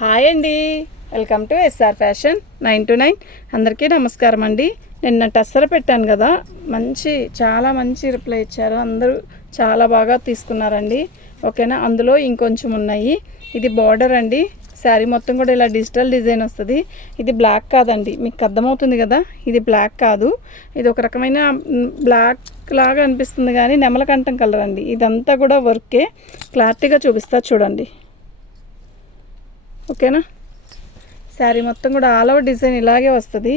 Hi అండి, welcome to S R fashion 9 to 9. అందరికీ నమస్కారం అండి. నిన్న టస్సర్ పెట్టాను కదా, చాలా మంచి రిప్లై ఇచ్చారు. అందరూ చాలా బాగా తీసుకున్నారండి. ఓకేనా, అందులో ఇంకొంచెం ఉన్నాయి. ఇది బార్డర్ అండి. శారీ మొత్తం కూడా ఇలా డిజిటల్ డిజైన్ వస్తుంది. ఇది బ్లాక్ కాదండి, మీకు అర్థమవుతుంది కదా, ఇది బ్లాక్ కాదు. ఇది ఒక రకమైన బ్లాక్ లాగా అనిపిస్తుంది కానీ నెమలకంఠం కలర్ అండి. ఇదంతా కూడా వర్కే. క్లారిటీగా చూపిస్తా చూడండి. ఓకేనా, శారీ మొత్తం కూడా ఆల్ ఓవర్ డిజైన్ ఇలాగే వస్తుంది.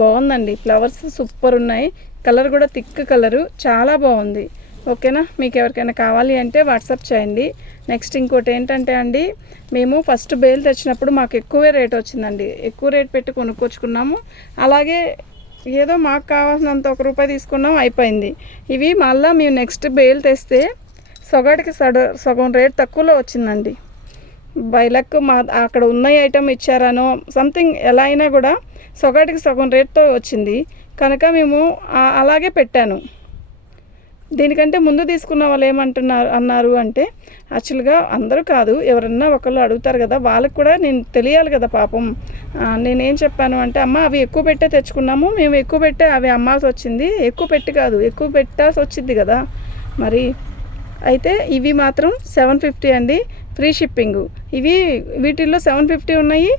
బాగుందండి, ఫ్లవర్స్ సూపర్ ఉన్నాయి. కలర్ కూడా థిక్ కలరు, చాలా బాగుంది. ఓకేనా, మీకు ఎవరికైనా కావాలి అంటే వాట్సాప్ చేయండి. నెక్స్ట్ ఇంకోటి ఏంటంటే అండి, మేము ఫస్ట్ బేల్ తెచ్చినప్పుడు మాకు ఎక్కువే రేట్ వచ్చిందండి. ఎక్కువ రేట్ పెట్టి కొనుక్కొచ్చుకున్నాము. అలాగే ఏదో మాకు కావాల్సినంత ₹1 తీసుకున్నాం, అయిపోయింది. ఇవి మళ్ళీ మేము నెక్స్ట్ బేల్ తెస్తే సగాటికి సగం రేట్ తక్కువలో వచ్చిందండి. బై లక్ మా అక్కడ ఉన్న ఐటమ్ ఇచ్చారనో సంథింగ్, ఎలా అయినా కూడా సగాటికి సగం రేట్తో వచ్చింది కనుక మేము అలాగే పెట్టాను. దీనికంటే ముందు తీసుకున్న వాళ్ళు అన్నారు అంటే, యాక్చువల్గా అందరూ కాదు, ఎవరన్నా ఒకళ్ళు అడుగుతారు కదా, వాళ్ళకి కూడా నేను తెలియాలి కదా పాపం. నేనేం చెప్పాను అంటే, అమ్మ అవి ఎక్కువ పెట్టే తెచ్చుకున్నాము, మేము ఎక్కువ పెట్టే అవి అమ్మాల్సి వచ్చింది. ఎక్కువ పెట్టి కాదు, ఎక్కువ పెట్టాల్సి వచ్చింది కదా మరి. అయితే ఇవి మాత్రం 750 అండి, ఫ్రీ షిప్పింగు. వీటిల్లో 750 ఉన్నాయి,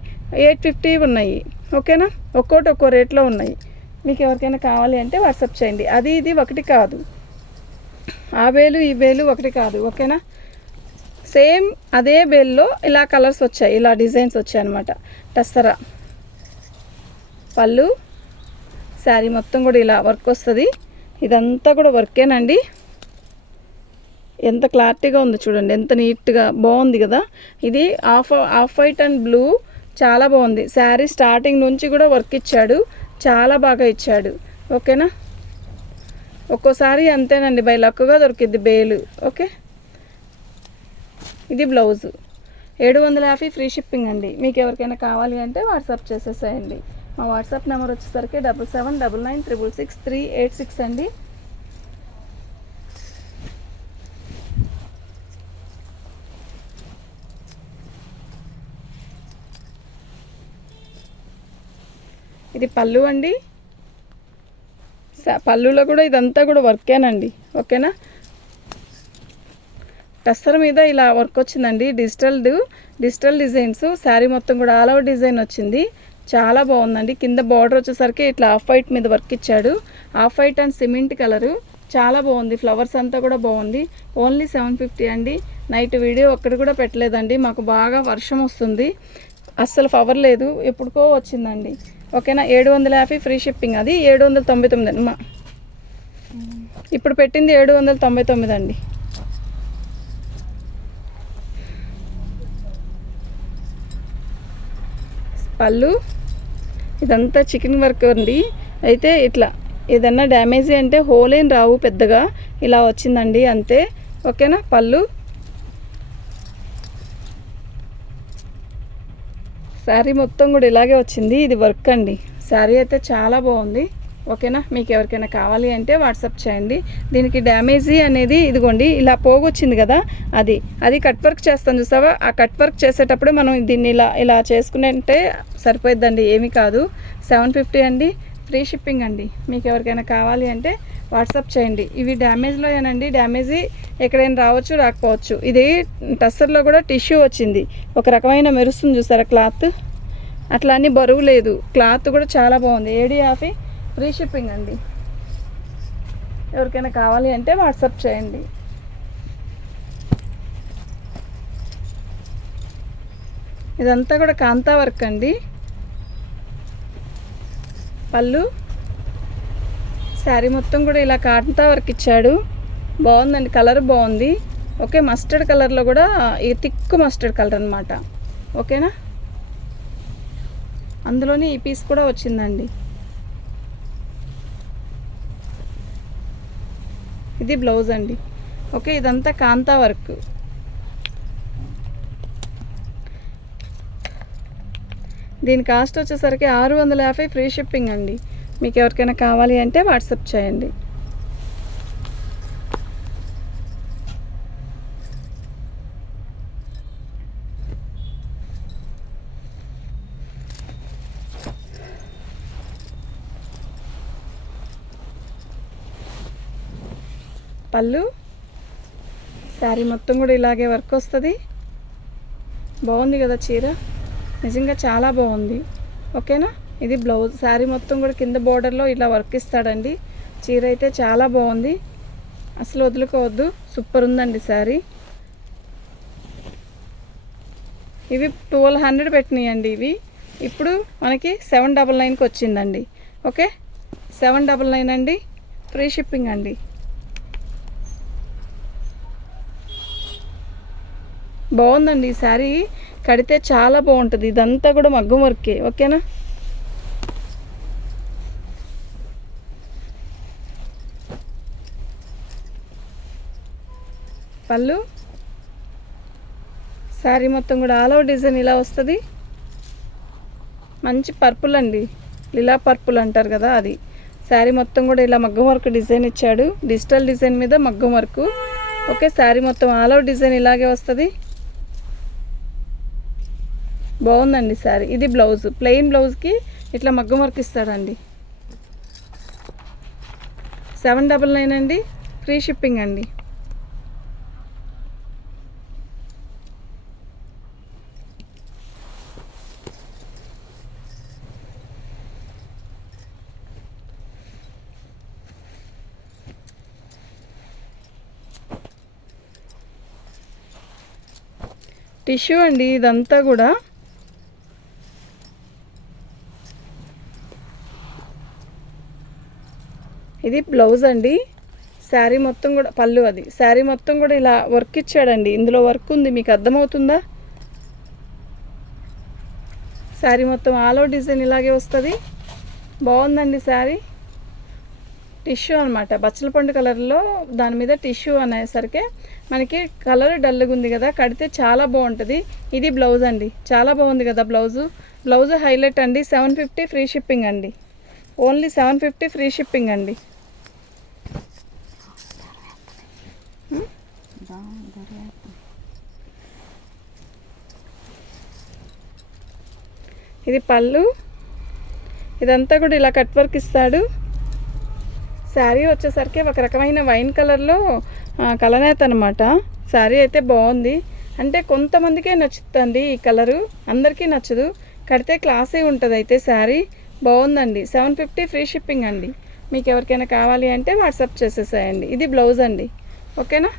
850 ఉన్నాయి. ఓకేనా, ఒక్కో రేట్లో ఉన్నాయి. మీకు ఎవరికైనా కావాలి అంటే వాట్సాప్ చేయండి. ఇది ఒకటి కాదు, ఆ వేలు ఈ వేలు ఒకటి కాదు. ఓకేనా, సేమ్ అదే బేల్లో ఇలా కలర్స్ వచ్చాయి, ఇలా డిజైన్స్ వచ్చాయి అనమాట. టస్సరా పళ్ళు, శారీ మొత్తం కూడా ఇలా వర్క్ వస్తుంది. ఇదంతా కూడా వర్కేనండి. ఎంత క్లారిటీగా ఉంది చూడండి, ఎంత నీట్గా బాగుంది కదా. ఇది ఆఫ్ వైట్ అండ్ బ్లూ, చాలా బాగుంది. శారీ స్టార్టింగ్ నుంచి కూడా వర్క్ ఇచ్చాడు, చాలా బాగా ఇచ్చాడు. ఓకేనా, ఒక్కోసారి అంతేనండి, బై లక్గా దొరికిద్ది బేలు. ఓకే, ఇది బ్లౌజు 750 ఫ్రీ షిప్పింగ్ అండి. మీకు ఎవరికైనా కావాలి అంటే వాట్సాప్ చేసేసేయండి. మా వాట్సాప్ నెంబర్ వచ్చేసరికి 7799666386 అండి. ఇది పళ్ళు అండి. పళ్ళులో కూడా ఇదంతా కూడా వర్కేనండి. ఓకేనా, టస్సర్ మీద ఇలా వర్క్ వచ్చిందండి, డిజిటల్ డిజైన్స్. శారీ మొత్తం కూడా ఆల్ ఓవర్ డిజైన్ వచ్చింది, చాలా బాగుందండి. కింద బార్డర్ వచ్చేసరికి ఇట్లా ఆఫ్ వైట్ మీద వర్క్ ఇచ్చాడు. Off white and cement colour, చాలా బాగుంది. ఫ్లవర్స్ అంతా కూడా బాగుంది. ఓన్లీ 750 అండి. నైట్ వీడియో ఒక్కటి కూడా పెట్టలేదండి, మాకు బాగా వర్షం వస్తుంది, అస్సలు పవర్ లేదు, ఎప్పుడుకో వచ్చిందండి. ఓకేనా, 750 ఫ్రీ షిప్పింగ్. అది 799 అమ్మా, ఇప్పుడు పెట్టింది 799 అండి. పళ్ళు ఇదంతా చికెన్ వర్క్ ఉంది. అయితే ఇట్లా ఏదన్నా డ్యామేజీ అంటే హోల్ ఏం రావు పెద్దగా, ఇలా వచ్చిందండి అంతే. ఓకేనా, పళ్ళు, శారీ మొత్తం కూడా ఇలాగే వచ్చింది. ఇది వర్క్ అండి. శారీ అయితే చాలా బాగుంది. ఓకేనా, మీకు ఎవరికైనా కావాలి అంటే వాట్సాప్ చేయండి. దీనికి డ్యామేజీ అనేది ఇదిగోండి, ఇలా పోగొచ్చింది కదా, అది కట్ వర్క్ చేస్తాను చూసావా, ఆ కట్ వర్క్ చేసేటప్పుడు మనం దీన్ని ఇలా చేసుకునే సరిపోయిద్దండి, ఏమీ కాదు. 750 అండి, ఫ్రీ షిప్పింగ్ అండి. మీకు ఎవరికైనా కావాలి అంటే వాట్సాప్ చేయండి. ఇవి డ్యామేజ్లో ఏనండి, డ్యామేజీ ఎక్కడైనా రావచ్చు రాకపోవచ్చు. ఇది టస్సర్లో కూడా టిష్యూ వచ్చింది, ఒక రకమైన మెరుస్తుంది చూసారా క్లాత్, అట్లా అని బరువు లేదు. క్లాత్ కూడా చాలా బాగుంది. 750 ఫ్రీ షిప్పింగ్ అండి. ఎవరికైనా కావాలి అంటే వాట్సాప్ చేయండి. ఇదంతా కూడా కాంతా వర్క్ అండి. పళ్ళు, శారీ మొత్తం కూడా ఇలా కాంతా వర్క్ ఇచ్చాడు, బాగుందండి. కలర్ బాగుంది. ఓకే, మస్టర్డ్ కలర్లో కూడా, ఈ థిక్ మస్టర్డ్ కలర్ అనమాట. ఓకేనా, అందులోనే ఈ పీస్ కూడా వచ్చిందండి. ఇది బ్లౌజ్ అండి. ఓకే, ఇదంతా కాంతా వర్క్. దీని కాస్ట్ వచ్చేసరికి 650 ఫ్రీ షిప్పింగ్ అండి. మీకు ఎవరికైనా కావాలి అంటే వాట్సాప్ చేయండి. పళ్ళు. శారీ మొత్తం కూడా ఇలాగే వర్క్ వస్తుంది. బాగుంది కదా చీర, నిజంగా చాలా బాగుంది. ఓకేనా. ఇది బ్లౌజ్. శారీ మొత్తం కూడా కింద బోర్డర్లో ఇలా వర్క్ ఇస్తాడండి. చీర అయితే చాలా బాగుంది, అసలు వదులుకోవద్దు. సూపర్ ఉందండి శారీ. ఇవి 1200 పెట్టినాయండి. ఇవి ఇప్పుడు మనకి 799కి వచ్చిందండి. ఓకే, 799 అండి, ఫ్రీ షిప్పింగ్ అండి. బాగుందండి ఈ శారీ, కడితే చాలా బాగుంటుంది. ఇదంతా కూడా మగ్గం వర్కే. ఓకేనా. పళ్ళు. శారీ మొత్తం కూడా ఆల్ ఓవర్ డిజైన్ ఇలా వస్తుంది. మంచి పర్పుల్ అండి, లిలా పర్పుల్ అంటారు కదా అది. శారీ మొత్తం కూడా ఇలా మగ్గం వర్క్ డిజైన్ ఇచ్చాడు, డిజిటల్ డిజైన్ మీద మగ్గం వర్క్. ఓకే, శారీ మొత్తం ఆల్ ఓవర్ డిజైన్ ఇలాగే వస్తుంది. బాగుందండి శారీ. ఇది బ్లౌజ్, ప్లెయిన్ బ్లౌజ్కి ఇట్లా మగ్గం వర్క్ ఇస్తాడండి. 799 అండి, ఫ్రీ షిప్పింగ్ అండి. టిష్యూ అండి ఇదంతా కూడా. ఇది బ్లౌజ్ అండి. శారీ మొత్తం కూడా పళ్ళు. అది శారీ మొత్తం కూడా ఇలా వర్క్ ఇచ్చాడండి. ఇందులో వర్క్ ఉంది, మీకు అర్థమవుతుందా. శారీ మొత్తం ఆల్ ఓవర్ డిజైన్ ఇలాగే వస్తుంది. బాగుందండి శారీ. టిష్యూ అనమాట, బచ్చల పండు కలర్లో దాని మీద టిష్యూ అనేసరికి మనకి కలర్ డల్గా ఉంది కదా, కడితే చాలా బాగుంటుంది. ఇది బ్లౌజ్ అండి, చాలా బాగుంది కదా బ్లౌజు. బ్లౌజ్ హైలైట్ అండి. 750 ఫ్రీ షిప్పింగ్ అండి. ఓన్లీ 750 ఫ్రీ షిప్పింగ్ అండి. ఇది పళ్ళు. ఇదంతా కూడా ఇలా కట్ వర్క్ ఇస్తాడు. శారీ వచ్చేసరికి ఒక రకమైన వైన్ కలర్లో కలనేత అనమాట. శారీ అయితే బాగుంది, అంటే కొంతమందికే నచ్చుతుంది ఈ కలరు, అందరికీ నచ్చదు. కడితే క్లాసీ ఉంటుంది. అయితే శారీ బాగుందండి. 750 ఫ్రీ షిప్పింగ్ అండి. మీకు ఎవరికైనా కావాలి అంటే వాట్సాప్ చేసేసేయండి. ఇది బ్లౌజ్ అండి. ఓకేనా.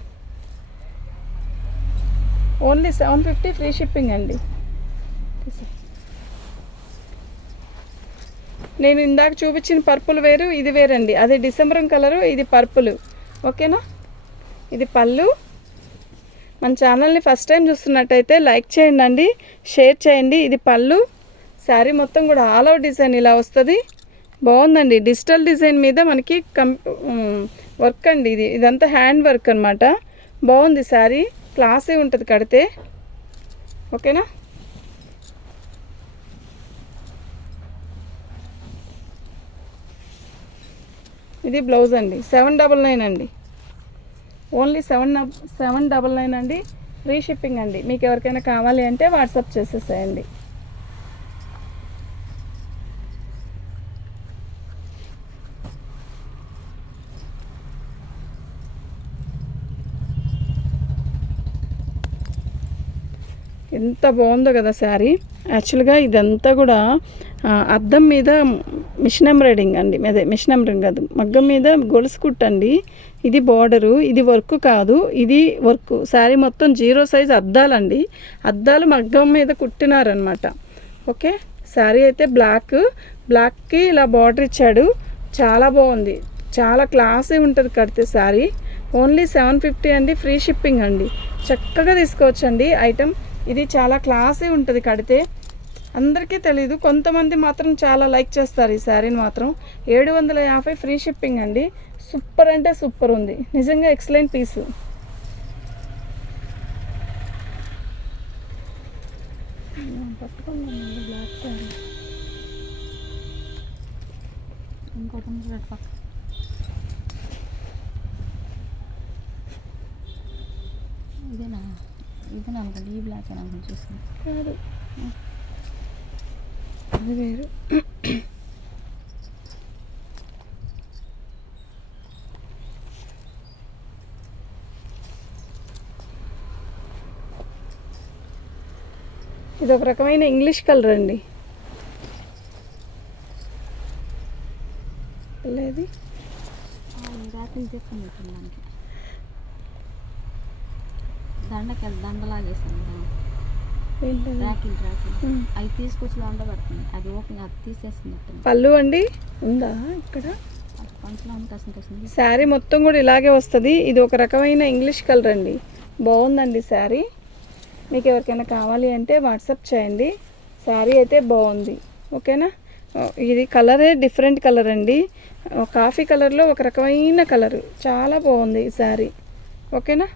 ఓన్లీ 750 ఫ్రీ షిప్పింగ్ అండి. నేను ఇందాక చూపించిన పర్పుల్ వేరు, ఇది వేరండి. అది డిసెంబర్ కలరు, ఇది పర్పుల్. ఓకేనా. ఇది పళ్ళు. మన ఛానల్ని ఫస్ట్ టైం చూస్తున్నట్టయితే లైక్ చేయండి అండి, షేర్ చేయండి. ఇది పళ్ళు. శారీ మొత్తం కూడా ఆల్ ఓవర్ డిజైన్ ఇలా వస్తుంది. బాగుందండి. డిజిటల్ డిజైన్ మీద మనకి వర్క్ అండి. ఇదంతా హ్యాండ్ వర్క్ అనమాట. బాగుంది శారీ, క్లాసీ ఉంటుంది కడితే. ఓకేనా. ఇది బ్లౌజ్ అండి. 799 అండి. ఓన్లీ 799 అండి, ఫ్రీ షిప్పింగ్ అండి. మీకు ఎవరికైనా కావాలి అంటే వాట్సాప్ చేసేసేయండి. ఎంత బాగుందో కదా శారీ. యాక్చువల్గా ఇదంతా కూడా అద్దం మీద మిషన్ ఎంబ్రాయిడింగ్ అండి. అదే మిషన్ ఎంబ్రాయిడింగ్ కాదు, మగ్గం మీద గొలుసు కుట్టండి. ఇది బార్డరు, ఇది వర్క్ కాదు, ఇది వర్క్. శారీ మొత్తం 0 సైజ్ అద్దాలండి. అద్దాలు మగ్గం మీద కుట్టినారనమాట. ఓకే. శారీ అయితే బ్లాక్కి ఇలా బార్డర్ ఇచ్చాడు. చాలా బాగుంది, చాలా క్లాసీ ఉంటుంది కడితే శారీ. ఓన్లీ 750 అండి, ఫ్రీ షిప్పింగ్ అండి. చక్కగా తీసుకోవచ్చండి ఐటమ్. ఇది చాలా క్లాసీ ఉంటుంది కడితే. అందరికీ తెలీదు, కొంతమంది మాత్రం చాలా లైక్ చేస్తారు ఈ శారీని మాత్రం. 750 ఫ్రీ షిప్పింగ్ అండి. సూపర్ అంటే సూపర్ ఉంది, నిజంగా ఎక్సలెంట్ పీసు. ఇదేనా అనుకోండి, ఈ బ్లాక్ అని అనుకోండి. చూస్తుంది కాదు, అది వేరు. ఇది ఒక రకమైన ఇంగ్లీష్ కలర్ అండి. లేదు రాత్రి చెప్తుంది పిల్లలకి దండలాగేసాను రాకిల్ అవి తీసుకొచ్చి దండ పడుతుంది. అది ఓపెన్ అది తీసేస్తుంది. పళ్ళు అండి ఉందా ఇక్కడ? పంచలో కసింది. శారీ మొత్తం కూడా ఇలాగే వస్తుంది. ఇది ఒక రకమైన ఇంగ్లీష్ కలర్ అండి. బాగుందండి శారీ. మీకు ఎవరికైనా కావాలి అంటే వాట్సాప్ చేయండి. శారీ అయితే బాగుంది. ఓకేనా? ఇది కలరే డిఫరెంట్ కలర్ అండి. కాఫీ కలర్లో ఒక రకమైన కలరు. చాలా బాగుంది ఈ శారీ. ఓకేనా?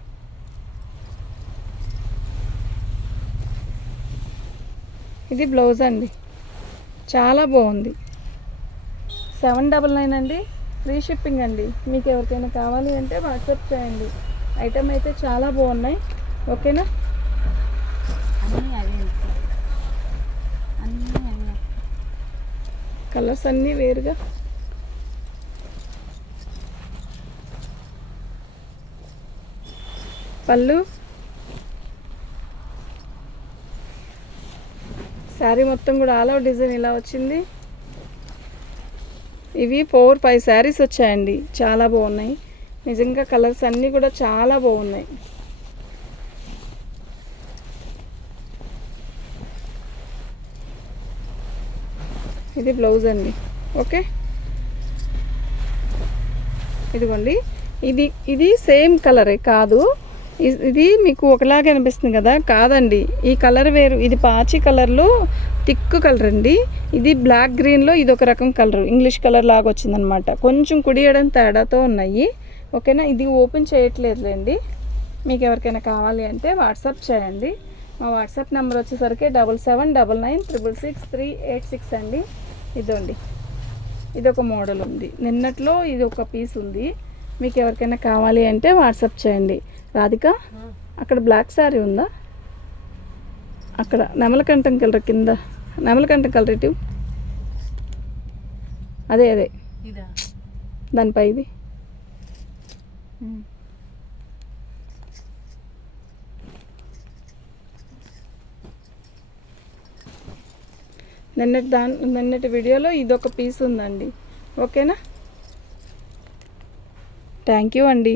ఇది బ్లౌజ్ అండి. చాలా బాగుంది. 799 అండి. ఫ్రీ షిప్పింగ్ అండి. మీకు ఎవరికైనా కావాలి అంటే వాట్సాప్ చేయండి. ఐటమ్ అయితే చాలా బాగున్నాయి. ఓకేనా? కలర్స్ అన్నీ వేరుగా. పళ్ళు శారీ మొత్తం కూడా ఆల్ ఓవర్ డిజైన్ ఇలా వచ్చింది. ఇవి 4-5 శారీస్ వచ్చాయండి. చాలా బాగున్నాయి నిజంగా. కలర్స్ అన్నీ కూడా చాలా బాగున్నాయి. ఇది బ్లౌజ్ అండి. ఓకే, ఇదిగోండి. ఇది సేమ్ కలరే కాదు. ఇది మీకు ఒకలాగే అనిపిస్తుంది కదా, కాదండి. ఈ కలర్ వేరు. ఇది పాచి కలర్లో థిక్ కలర్ అండి. ఇది బ్లాక్ గ్రీన్లో ఇది ఒక రకం కలర్, ఇంగ్లీష్ కలర్ లాగా వచ్చిందనమాట. కొంచెం కుడియడం తేడాతో ఉన్నాయి. ఓకేనా? ఇది ఓపెన్ చేయట్లేదులేండి. మీకు ఎవరికైనా కావాలి అంటే వాట్సాప్ చేయండి. మా వాట్సాప్ నెంబర్ వచ్చేసరికి 7799666386 అండి. ఇదండి, ఇది ఒక మోడల్ ఉంది. నిన్నట్లో ఇది ఒక పీస్ ఉంది. మీకు ఎవరికైనా కావాలి అంటే వాట్సాప్ చేయండి. రాధిక, అక్కడ బ్లాక్ శారీ ఉందా? అక్కడ నెమలకంఠం కలర్ కింద, నెమలకంఠం కలర్ ఇటు, అదే దానిపై ఇది నిన్నటి వీడియోలో ఇదొక పీస్ ఉందండి. ఓకేనా? థ్యాంక్ యూ అండి.